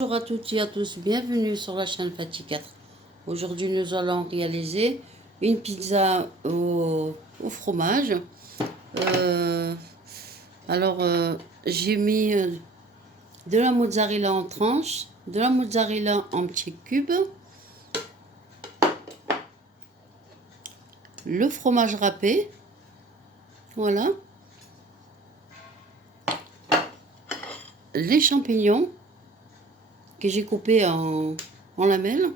Bonjour à toutes et à tous, bienvenue sur la chaîne Fatih 4. Aujourd'hui nous allons réaliser une pizza au fromage. Euh, j'ai mis de la mozzarella en tranches, de la mozzarella en petits cubes, le fromage râpé, voilà, les champignons que j'ai coupés en lamelles,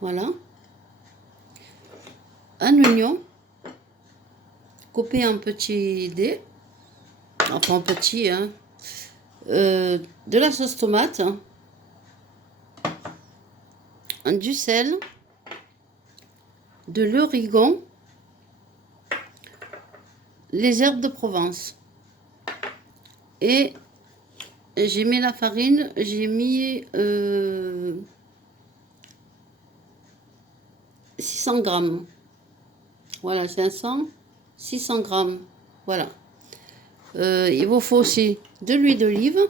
voilà, un oignon coupé en petits dés, enfin petit, hein, de la sauce tomate, du sel, de l'origan, les herbes de Provence. Et j'ai mis la farine, j'ai mis 600 grammes. Voilà, 600 grammes. Voilà. Il vous faut aussi de l'huile d'olive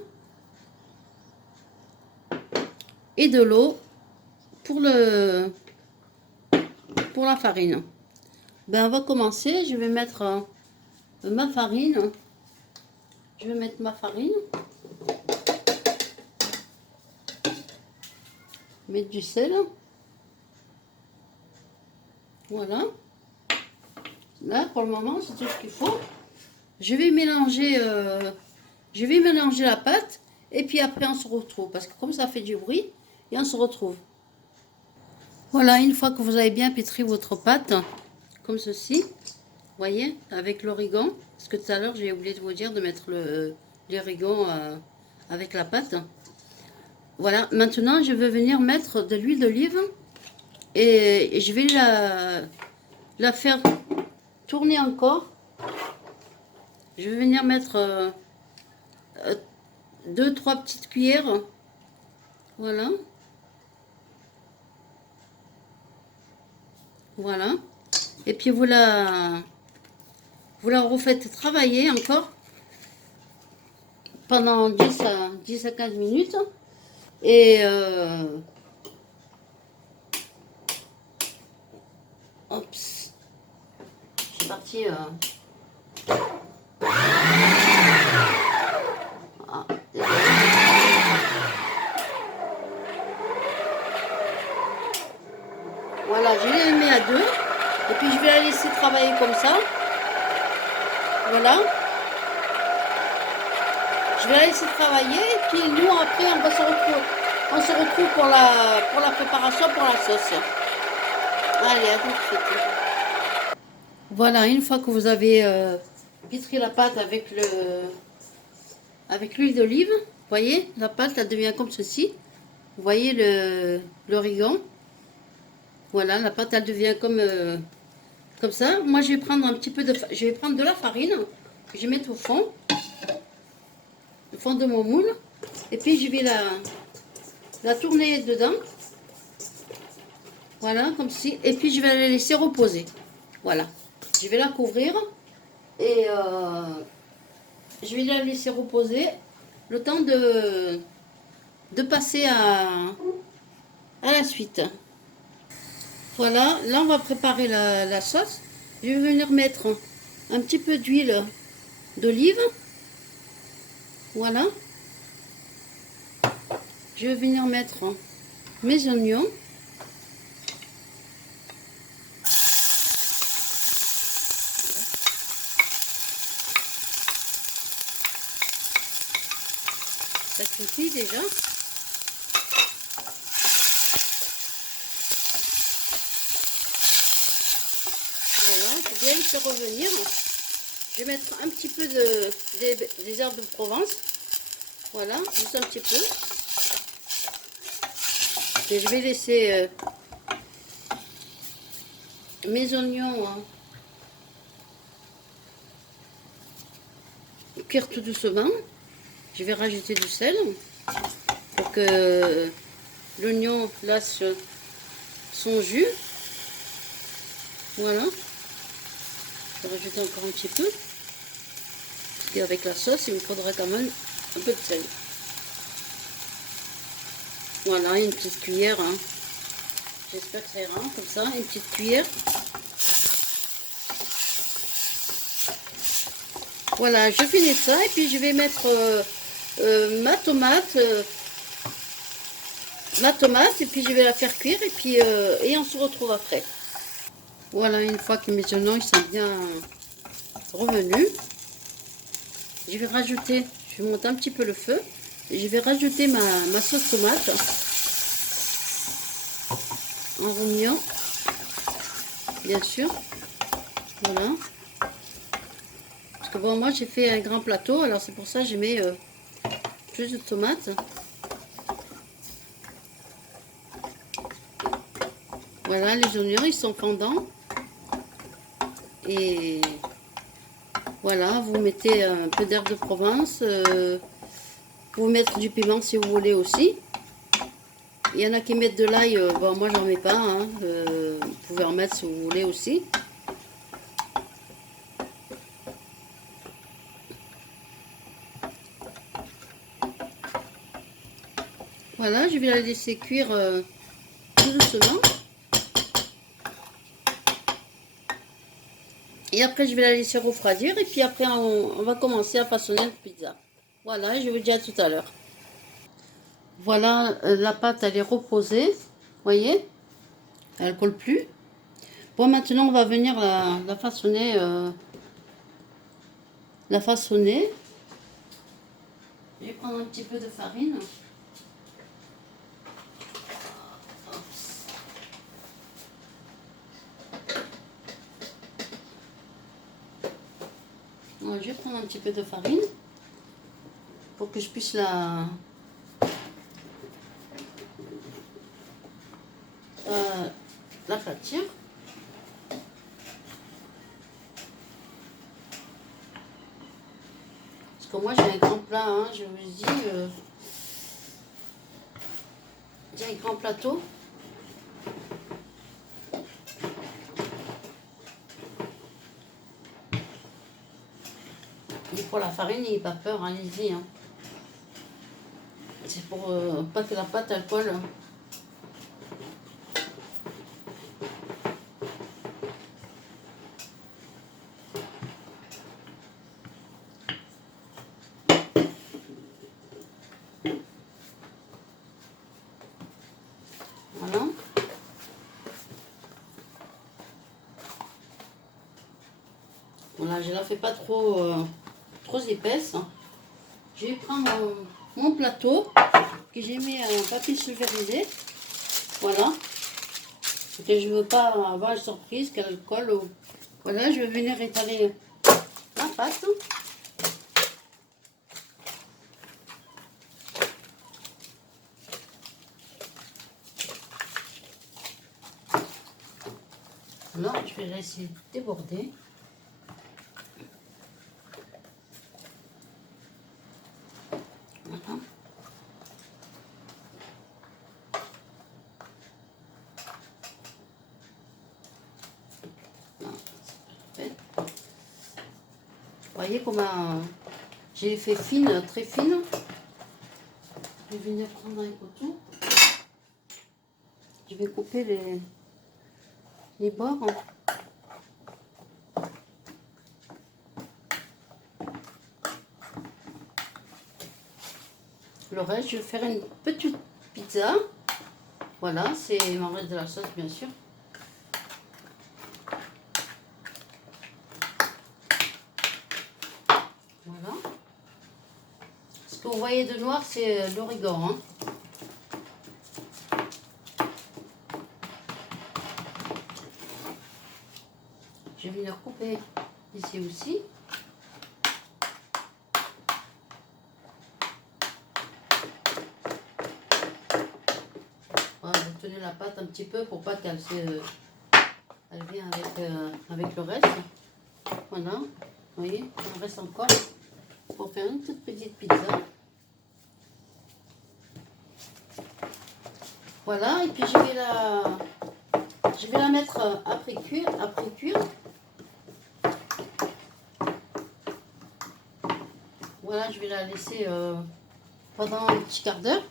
et de l'eau pour la farine. Ben, on va commencer. Je vais mettre ma farine. Je vais mettre ma farine. Mettre du sel. Voilà. Là, pour le moment, c'est tout ce qu'il faut. Je vais mélanger la pâte et puis après on se retrouve. Parce que comme ça fait du bruit, et on se retrouve. Voilà, une fois que vous avez bien pétri votre pâte, comme ceci, voyez, avec l'origan. Parce que tout à l'heure, j'ai oublié de vous dire de mettre l'origan avec la pâte. Voilà, maintenant je vais venir mettre de l'huile d'olive et je vais la faire tourner encore. Je vais venir mettre 2-3 petites cuillères. Voilà. Voilà. Et puis vous la refaites travailler encore pendant 10 à 15 minutes. Et Oups. C'est parti. Ah, voilà, je l'ai mis à 2. Et puis je vais la laisser travailler comme ça. Voilà. Je vais la laisser travailler. Et puis nous, après, on se retrouve pour la préparation, pour la sauce. Allez, à tout de suite. Voilà, une fois que vous avez pétri la pâte avec l'huile d'olive, vous voyez, la pâte, elle devient comme ceci. Vous voyez l'origan. Voilà, la pâte, elle devient comme ça. Moi, je vais prendre je vais prendre de la farine que je vais mettre au fond de mon moule. Et puis, je vais la tourner dedans. Voilà, comme ceci. Et puis, je vais la laisser reposer. Voilà. Je vais la couvrir et je vais la laisser reposer le temps de passer à la suite. Voilà, là on va préparer la sauce. Je vais venir mettre un petit peu d'huile d'olive. Voilà. Je vais venir mettre mes oignons. Ça suffit déjà. Voilà, il faut bien le faire revenir. Je vais mettre un petit peu des herbes de Provence. Voilà, juste un petit peu. Et je vais laisser mes oignons cuire tout doucement. Je vais rajouter du sel pour que l'oignon lâche son jus. Voilà. Je vais rajouter encore un petit peu. Et avec la sauce, il me faudra quand même Un peu de sel. Voilà, une petite cuillère. Hein. J'espère que ça ira comme ça, une petite cuillère. Voilà, je finis ça et puis je vais mettre ma tomate et puis je vais la faire cuire et puis et on se retrouve après. Voilà, une fois que mes oignons ils sont bien revenus, je vais rajouter, je vais monter un petit peu le feu et je vais rajouter ma sauce tomate en remuant, bien sûr. Voilà. Parce que bon, moi j'ai fait un grand plateau, alors c'est pour ça que j'ai mis plus de tomates. Voilà, les oignons ils sont fondants. Et voilà, vous mettez un peu d'herbe de Provence. Vous mettre du piment si vous voulez aussi. Il y en a qui mettent de l'ail, bon moi j'en mets pas, hein. Vous pouvez en mettre si vous voulez aussi. Voilà, je vais la laisser cuire tout doucement. Et après je vais la laisser refroidir et puis après on va commencer à façonner la pizza. Voilà, je vous dis à tout à l'heure. Voilà, la pâte elle est reposée, voyez, elle colle plus. Bon, maintenant on va venir la façonner. Je vais prendre un petit peu de farine. Je vais prendre un petit peu de farine pour que je puisse la l'aplatir. Parce que moi j'ai un grand plat, hein, je vous dis, j'ai un grand plateau. Et pour la farine, n'ayez pas peur, allez-y. Hein. C'est pour pas que la pâte elle colle. Voilà. Voilà, je la fais pas trop épaisse. Je vais prendre mon plateau que j'ai mis un papier sulfurisé. Voilà. Parce que je veux pas avoir une surprise qu'elle colle. Voilà, je vais venir étaler la pâte. Voilà, je vais laisser déborder. Voilà. Vous voyez comment j'ai fait fine, très fine. Je vais venir prendre un couteau. Je vais couper les bords. Le reste, je vais faire une petite pizza. Voilà, c'est il m'en reste de la sauce, bien sûr. Voilà. Ce que vous voyez de noir, c'est l'origan. Hein. Je vais venir couper ici aussi. Voilà, vous tenez la pâte un petit peu pour pas qu'elle elle vienne avec le reste. Voilà, vous voyez, il en reste encore pour faire une toute petite pizza. Voilà, et puis je vais la mettre après cuire. Voilà, je vais la laisser pendant un petit quart d'heure.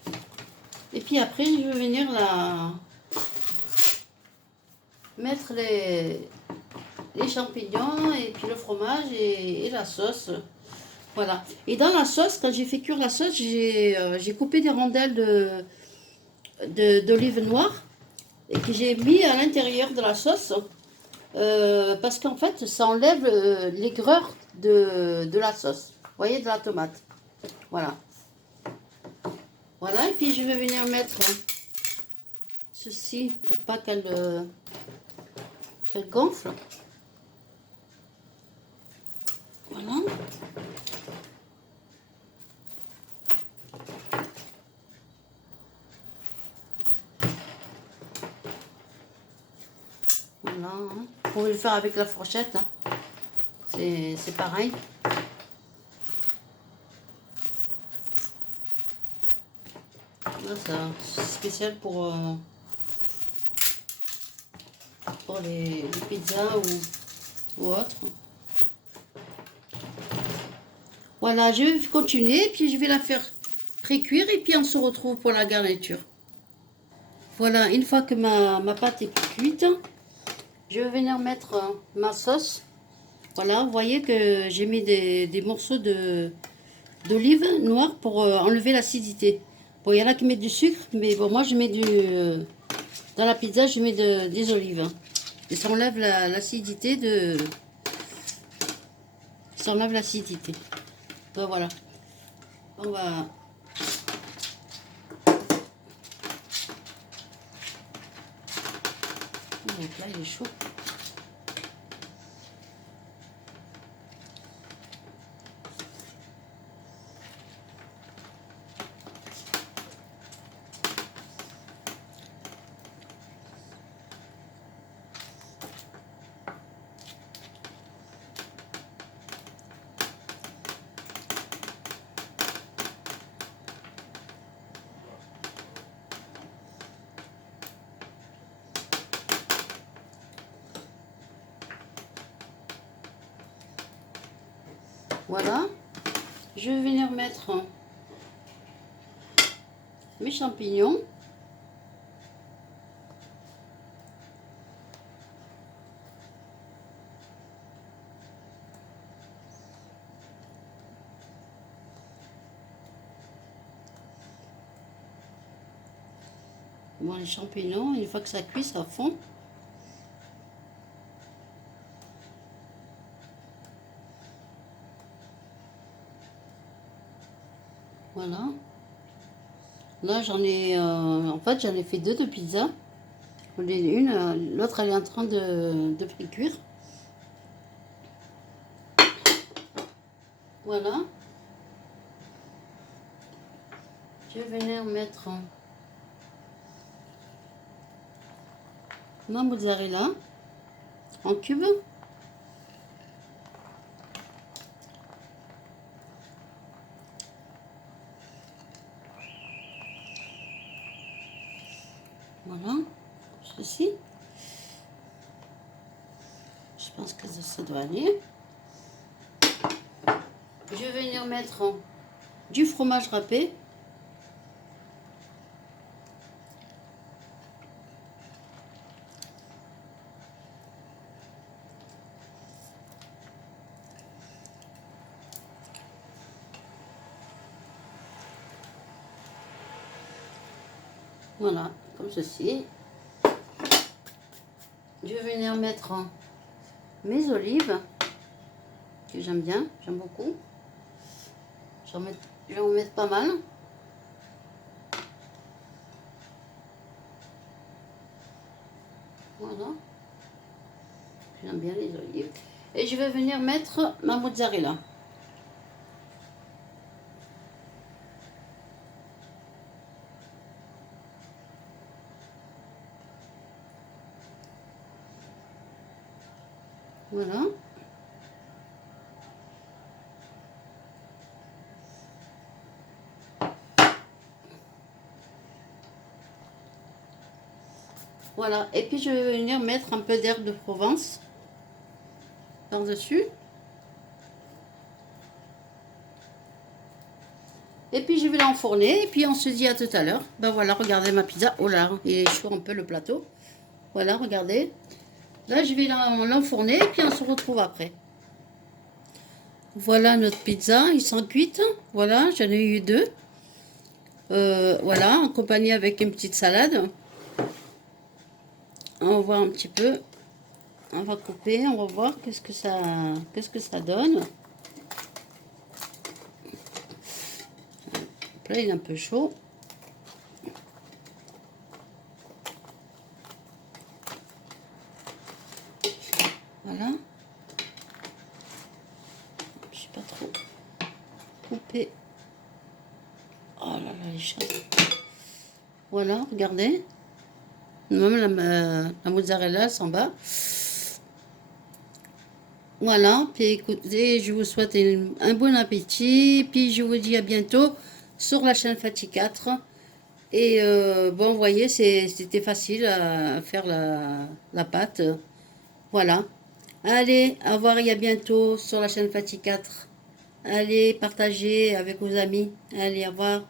Et puis après, je vais venir mettre les champignons et puis le fromage et la sauce. Voilà. Et dans la sauce, quand j'ai fait cuire la sauce, j'ai coupé des rondelles d'olive noire et que j'ai mis à l'intérieur de la sauce parce qu'en fait, ça enlève l'aigreur de la sauce. Vous voyez, de la tomate. Voilà. Voilà, et puis je vais venir mettre ceci pour pas qu'elle gonfle. Voilà. Voilà. Hein. Vous pouvez le faire avec la fourchette. Hein. C'est pareil. Là, c'est spécial pour les pizzas ou autres. Voilà, je vais continuer, puis je vais la faire pré-cuire et puis on se retrouve pour la garniture. Voilà, une fois que ma pâte est cuite, je vais venir mettre ma sauce. Voilà, vous voyez que j'ai mis des morceaux d'olive noire pour enlever l'acidité. Bon, il y en a qui mettent du sucre, mais bon, moi je mets dans la pizza, je mets des olives. Hein. Et ça enlève l'acidité Ça enlève l'acidité. Ben voilà. On va... Donc là, il est chaud. Voilà. Je vais venir mettre mes champignons. Bon, les champignons, une fois que ça cuit, ça fond. Voilà. Là, en fait, j'en ai fait deux de pizza. L'autre, elle est en train de cuire. Voilà. Je vais venir mettre ma mozzarella en cube. Voilà, ceci. Je pense que ça doit aller. Je vais venir mettre du fromage râpé. Voilà, comme ceci. Je vais venir mettre mes olives, que j'aime bien, j'aime beaucoup. Je vais en mettre pas mal. Voilà. J'aime bien les olives. Et je vais venir mettre ma mozzarella. Voilà. Voilà. Et puis je vais venir mettre un peu d'herbe de Provence par-dessus. vais l'enfourner et puis on se dit à tout à l'heure. Ben voilà, regardez ma pizza. Oh là, il est chaud un peu le plateau. Voilà, regardez. Là, je vais l'enfourner et puis on se retrouve après. Voilà notre pizza, ils sont cuites. Voilà, j'en ai eu 2. Voilà, accompagné avec une petite salade. On va voir un petit peu. On va couper, on va voir qu'est-ce que ça donne. Là, il est un peu chaud. Voilà. Je sais pas trop couper. Oh là là, les chats. Voilà, regardez. Même la mozzarella s'en bat. Voilà, puis écoutez, je vous souhaite un bon appétit. Puis je vous dis à bientôt sur la chaîne Fatih 4. Et bon, vous voyez, c'était facile à faire la pâte. Voilà. Allez, au revoir et à bientôt sur la chaîne Fatih 4. Allez, partagez avec vos amis. Allez, au revoir.